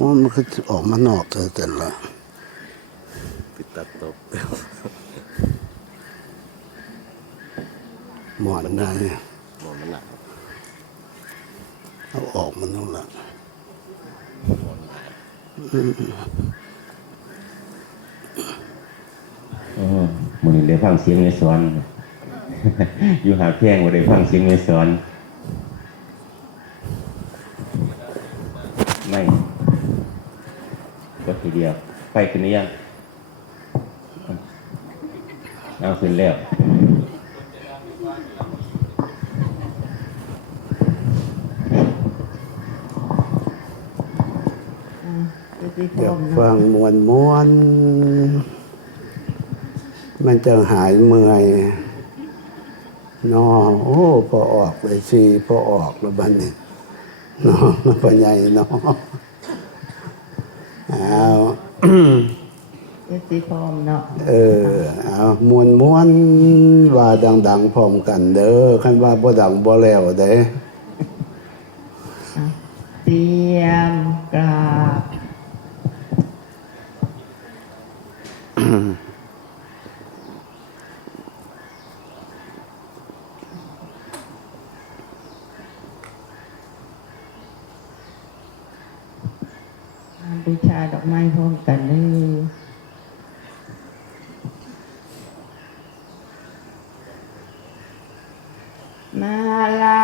ว่ามันคือออกมานอกแต่แต่ละปิดตัดตกหมอนได้มองมันหนักเอาออกมันนู่นละอ๋อมือนี้ได้ฟังเสียงในสวนอยู่หาแพงว่าได้ฟังเสียงในสวนไม่ก็ ทีเดียวไปขึ้นหรือยังเอาขึ้นแล้วอยากฟังมวนมวนมันจะหายเมื่อยนอโอ้พอออกเลยสิพอออกแล้วบันนี้นอพอใหญ่นอเอา เจ็ดสิพร้อมเนาะเออเอามวนมวนว่าดังๆพร้อมกันเด้อคันว่าบ่ดังบ่แล้วเด้อะเตรียมกราบบูชาดอกไม้พร้อมกันเลยมา ลา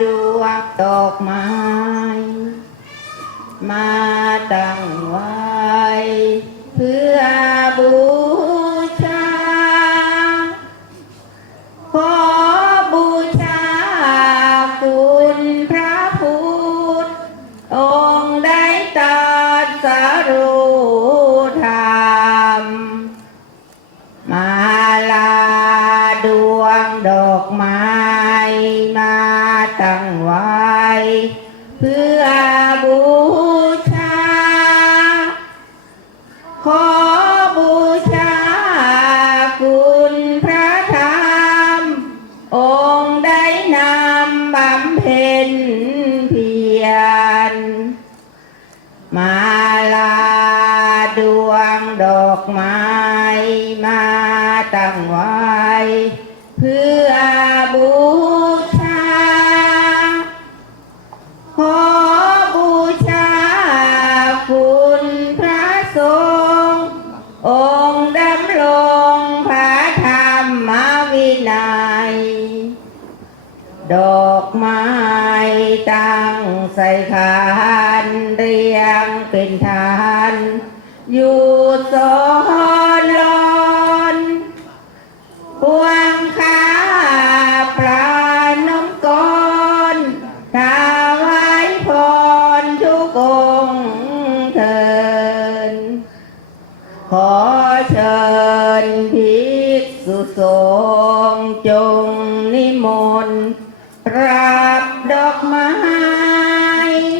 ดวงดอกไม้ มาตั้ง ตั้งไว้ เพื่อบูชา ขอบูชาคุณพระสงฆ์องค์ดำรงพระธรรมวินัย ดอกไม้ตั้งใส่ขานเรียงเป็นทาน อยู่สอ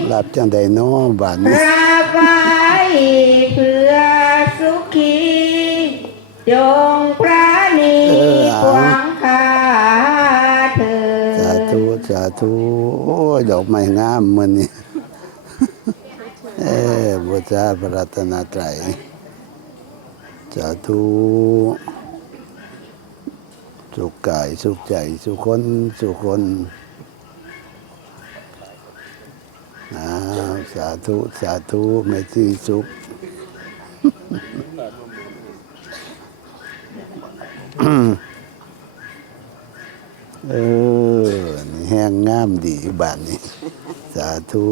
หลับจังไดน้อบานนี้รับไว้เพื่อสุขีจงพระนีกวางคาเถิสาดธุสาธุโอ้ยดอกไม้งามมื้อนี้เออบูชาพระรัตนตรัยสาธุสุขกายสุขใจสุขคนสุขคนอ้าว สาธุ สาธุ ไม่ที่สุขเออนี่แห้งงามดีบ้านนี้ สาธุ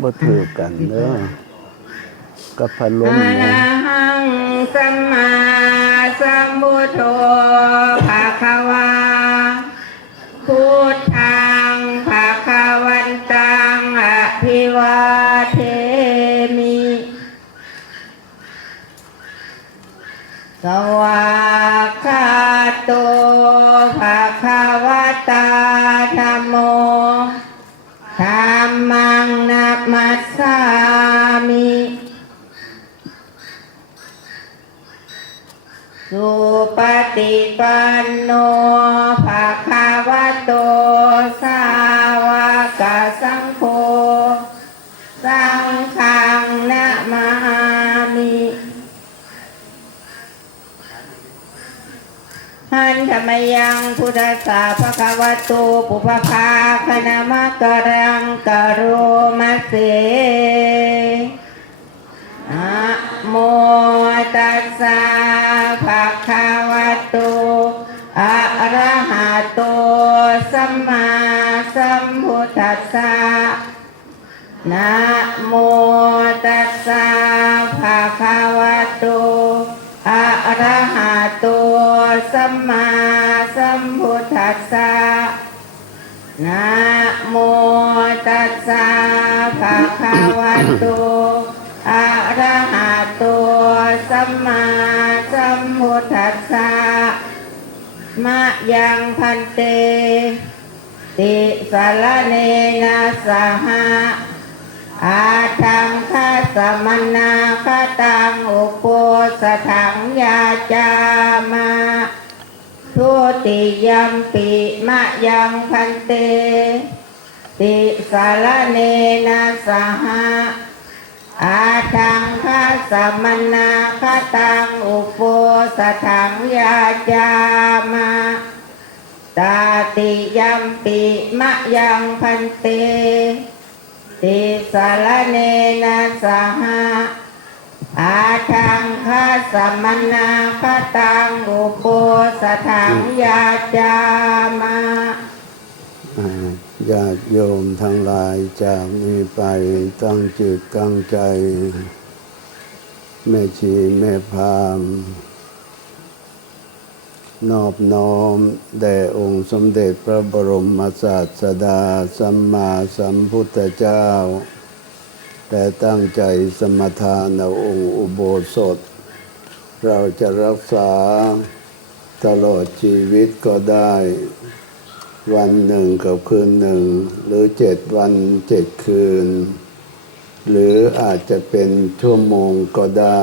บ่ถือกันเด้อกับ พัดลมอะระหังสัมมา นโนภะคะวะโตสาวกสังโฆสังฆังนะมามิหันธรรมยังพุทธสสาภะคะวะโตปุพพาคณมะกรังกโรมะเส มพุทธัสสะนะโมตัสสะภะคะวะโตอะระหะโตสัมมาสัมพุทธัสสะนะโมตัสสะภะคะวะโตอะระหะโตสัมมาสัมพุทธัสสะมะยังพันเต ติสารเนนะสหะอาทังคาสมนาคตังอุปสถังยาจามาทุติยมปิมะยังพันเต ติสารเนนะสหะอาทังคาสมนาคตังอุปโปสถังยาจามา ตาติยัมปิมะยังพันเตติสารเนนะสหะอาทังคาสมนาคตังอุปโปสถังยาจามาอ่าญาติโยมทั้งหลายจากนี้ไปตั้งจิตตั้งใจ แม่ชีแม่พราม นอบน้อมแด่องค์สมเด็จพระบรมศาสดาสัมมาสัมพุทธเจ้า แต่ตั้งใจสมทานองค์อุโบสถ เราจะรักษาตลอดชีวิตก็ได้ วันหนึ่งกับคืนหนึ่ง หรือเจ็ดวันเจ็ดคืน หรืออาจจะเป็นชั่วโมงก็ได้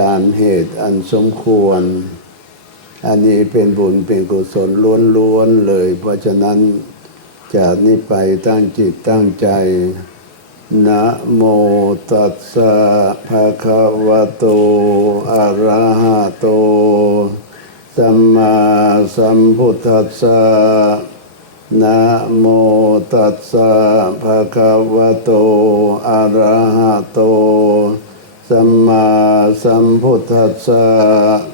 ตามเหตุอันสมควร อันนี้เป็นบุญเป็นกุศลล้วนๆเลย เพราะฉะนั้นจากนี้ไปตั้งจิตตั้งใจนะโมตัสสะภะคะวะโตอะระหะโตสัมมาสัมพุทธัสสะนะโมตัสสะภะคะวะโตอะระหะโตสัมมาสัมพุทธัสสะ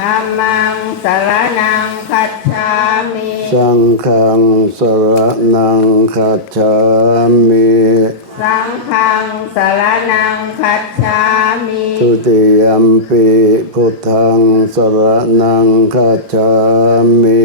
ธัมมังสรนังคัจฉามิสังฆังสรนังคัจฉามิสังฆังสรนังคัจฉามิทุติยัมปิพุทธังสรนังคัจฉามิ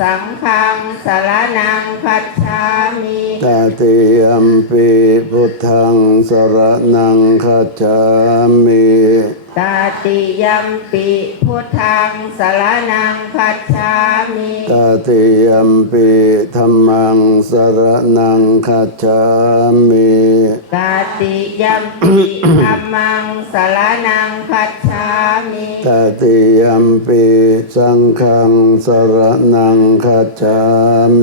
สังฆังสารนังคัจฉามิตาติยัมปิพุทธังสารนังคัจฉามิ ตตาติยัมปิพุทธังสารนังคัจฉามิตาติยัมปิธรรมังสรนังคัจฉามิตาติยัมปิธรรมังสารนังคัจฉามิตาติยัมปิสังฆังสรนังคัจฉา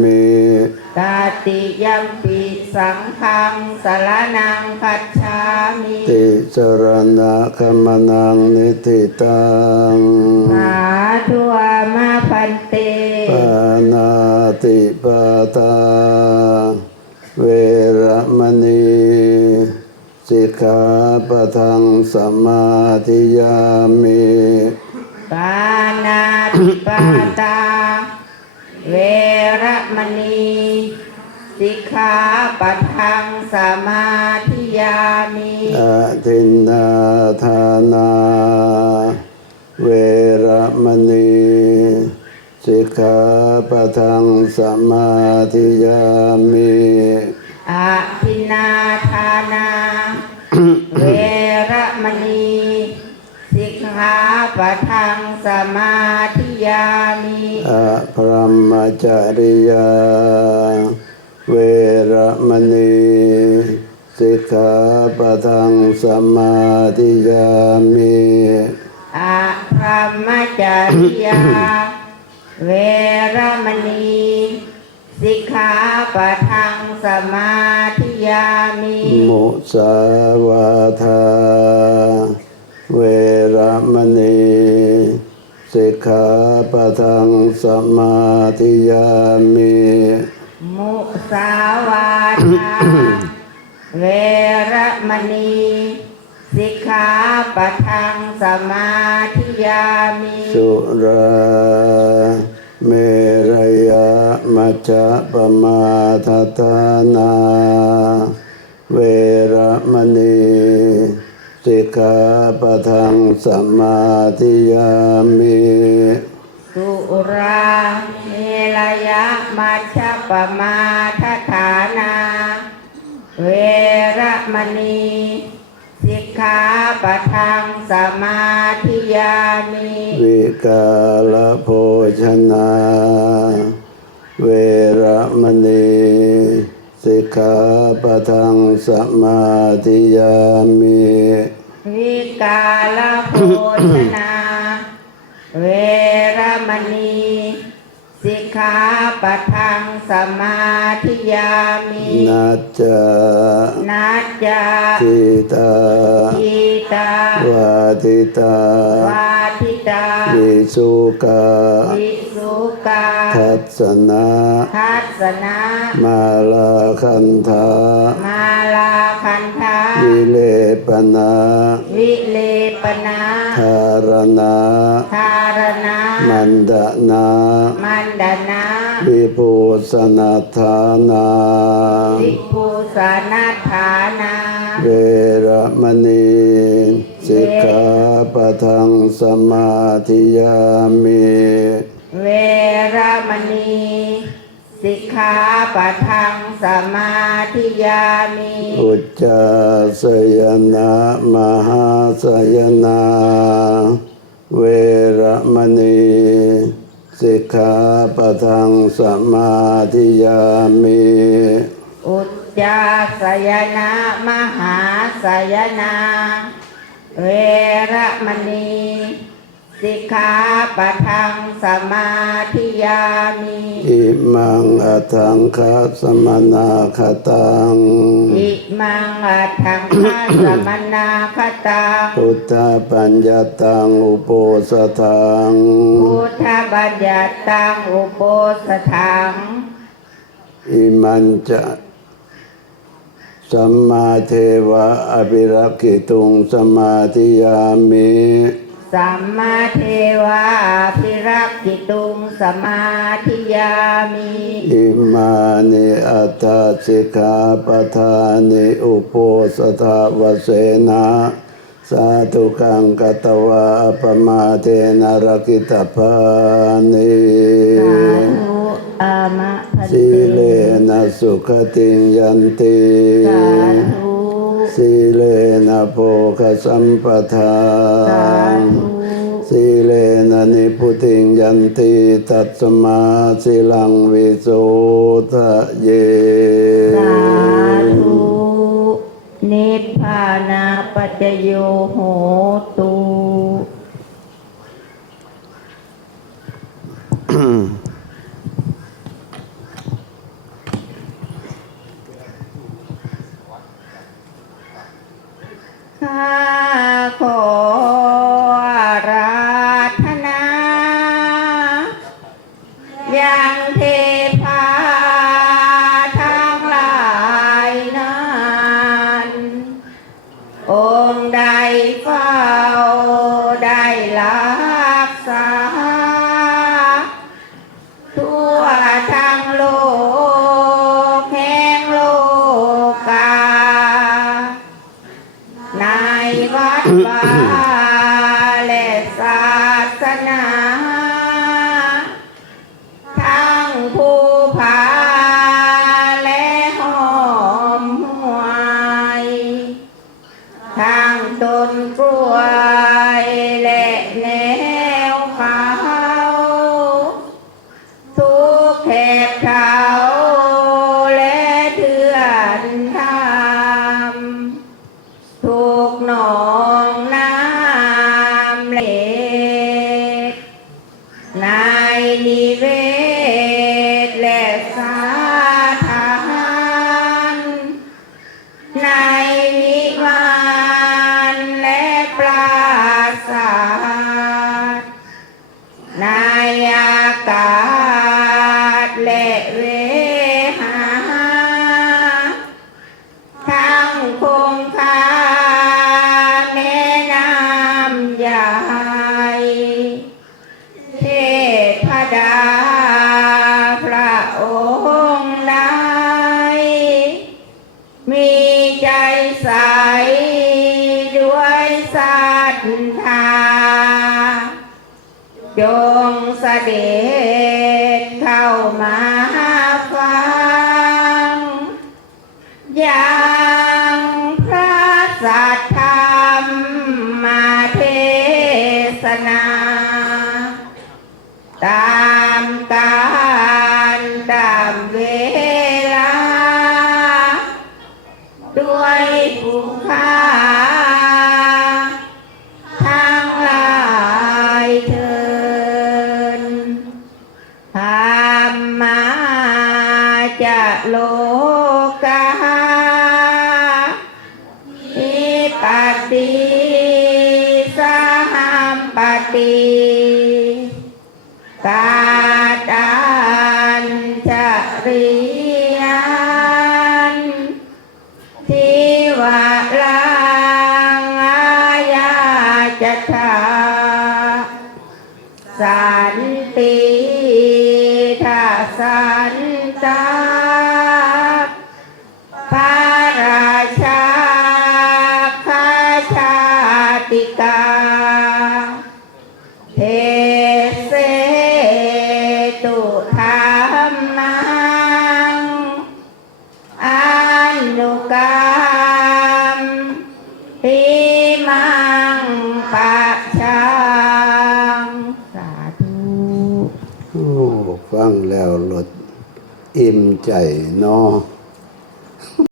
มิ ตาติยัมปิสังฆังสารนังคัจฉามิติสรณะคมนังนิติตังสาธุอามาพันเตปานาติปาตา เวระมณีสิกขาปะทังสมาธิยามิปานาติปาตาเวระมณีสิกขาปะทังสมาธิยามิอาทินนาทานา เวระมณีสิกขาปะทังสมาธิยามิอาทินาทานา เวระมณีสิกขาปะทังสมาธิยามิอะพรหมจริยา เวระมณีสิกขาปะทังสมาธิยามิอาพรหมจริยา เวระมณีสิกขาปะทังสมาธิยามิมุสาวาทา เวระมณี สิกขาปะทังสมาธิยามิมุสาวาทาเวระมณีสิกขาปะทังสมาธิยามิสุราเมรยะมัจจปมาทฐานา เวระมณี สิกขาปะทังสมาธิยามิสุราเมรยะมัชฌปมาทฐานา เวระมณีสิกขาปะทังสมาธิยามิวิกาลโภชนา เวระมณี สิกขาปะทังสมาธิยามิวิกาลโภชนา เวระมณีสิก ขาปะทังสมาธิยามินัจจานัจจาทิตาทิตาวาทิตาวาทิตาวิสุกาวิสุกาทัศนาทัศนามาลาคันธามาลาคันธาวิเลปนาวิเลปนาธารณาธารณามันดนามันดนาวิภูสนาธานาวิภูสนาฐานา เวระมณีสิกขาปะทังสมาธิยามิเวระมณีสิกขาปะทังสมาธิยามิอุจจาสยนะมหาสยนา เวระมณี สิกขาปะทังสมาธิยามิอุจจาสยนะมหาสยนาเวระมณี สิกขาปะทังสมาธิยามิอิมังอัทังคัสมนาคตังอิมังอัตถังคาสมนาคตังพุทธปัญญาตังอุโปสถังพุทธบัญญัติตังอุโปสถังอิมันจะสัมมาเทวะอภิรักขิตุงสมาธิยามิ สัมมาเทวาภิรักขิตุงสมาธิยามิอิมานิอัตถสิกขาปทานิอุโปสถาวเสนาสาธุกังกตวะอปมาเทนะรกิตภานิสาธุอามะพันสีเตเลนะสุขติงยันติสาธุ สิเลนะโภคสัมปทานสิเลนะนิพุติงยันติตัตสมาสิลังวิโสทะเยสาธุนิพพานาปัจโยโหตุ saber. que no,